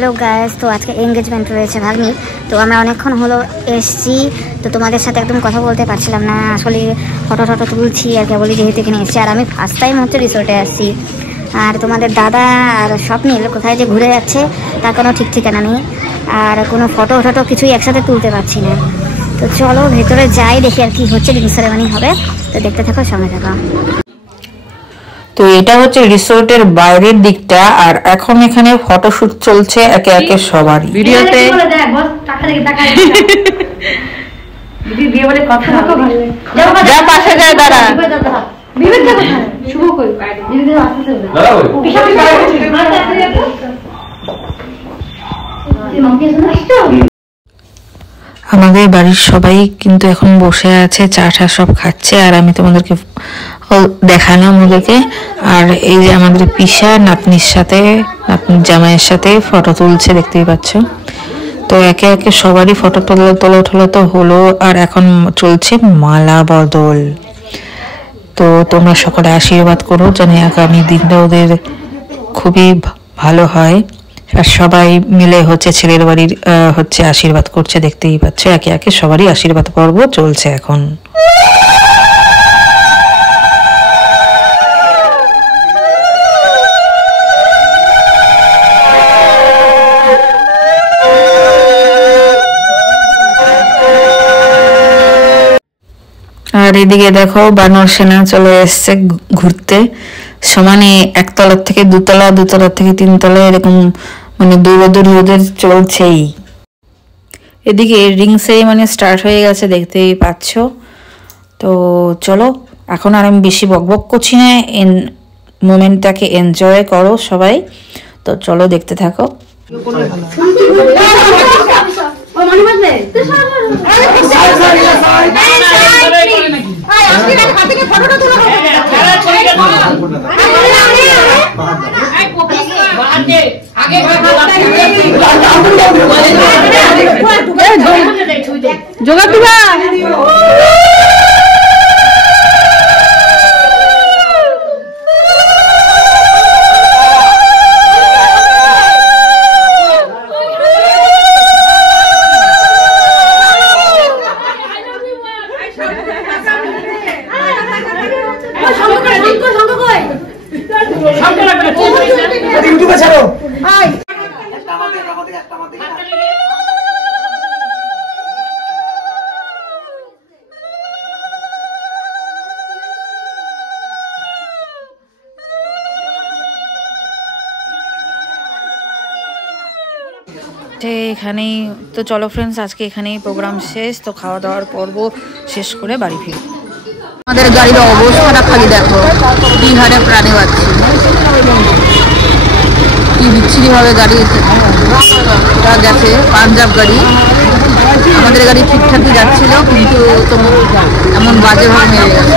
Hello guys, তো আজকে engagement রয়েছে ভাগ্নির। তো আমরা অনেকক্ষণ হলো এসছি, তো তোমাদের সাথে একদম কথা বলতে পারছিলাম না, আসলে ফটো তুলছি আর কেবলই যেহেতু এখানে এসছি। আর আমি ফার্স্ট টাইম হচ্ছে রিসোর্টে আসছি। আর তোমাদের দাদা আর স্বপ্নিল কোথায় যে ঘুরে যাচ্ছে তার কোনো ঠিক ঠিকানা নেই, আর কোনো ফটো কিছুই একসাথে তুলতে পারছি না। তো চলো ভেতরে যাই, দেখি আর কি হচ্ছে, রিং সেরেমনি হবে, তো দেখতে থাকো, সঙ্গে থাকো। তো এটা হচ্ছে রিসোর্টের বাইরের দিকটা, আর এখন এখানে ফটোশুট চলছে একে একে সবারই। ভিডিওতে যা পাশে যায় দাঁড়া। আমাদের বাড়ির সবাই কিন্তু এখন বসে আছে, চা সব খাচ্ছে, আর আমি তোমাদেরকে দেখালাম ওদেরকে। আর এই যে আমাদের পিসা নাতনির সাথে, নাতনির জামাইয়ের সাথে ফটো তুলছে, দেখতেই পাচ্ছ। তো একে একে সবারই ফটো তোলা তো হলো, আর এখন চলছে মালা বদল। তো তোমরা সকলে আশীর্বাদ করো যেন আগামী দিনটা ওদের খুবই ভালো হয়। আর সবাই মিলে হচ্ছে ছেলের বাড়ির হচ্ছে আশীর্বাদ করছে, দেখতেই পাচ্ছ। একে একে সবারই আশীর্বাদ পর্ব চলছে এখন। আর এদিকে দেখো বানর সেনা চলে এসছে ঘুরতে, সমানে একতলার থেকে দুতলা, দুতলার থেকে তিনতলা, এরকম মানে দৌড়াদৌড়ি ওদের চলছেই। এদিকে রিং সেরিমনি স্টার্ট হয়ে গেছে, দেখতেই পাচ্ছ। তো চলো, এখন আর আমি বেশি বকবক করছি না, মোমেন্টটাকে এনজয় করো সবাই। তো চলো দেখতে থাকো। জোগাড় দিবা এখানেই তো। চলো ফ্রেন্ডস, আজকে এখানেই প্রোগ্রাম শেষ। তো খাওয়া দাওয়ার পর্ব শেষ করে বাড়ি ফিরি। আমাদের গাড়ির অবস্থাটা খালি দেখো, বিহারে প্রাণে পাচ্ছি কি বিচ্ছিরি ভাবে গাড়ি গেছে। পাঞ্জাব গাড়ি, আমাদের গাড়ি ঠিকঠাকই যাচ্ছিল, কিন্তু এমন বাজেভাবে মেরে গেছে।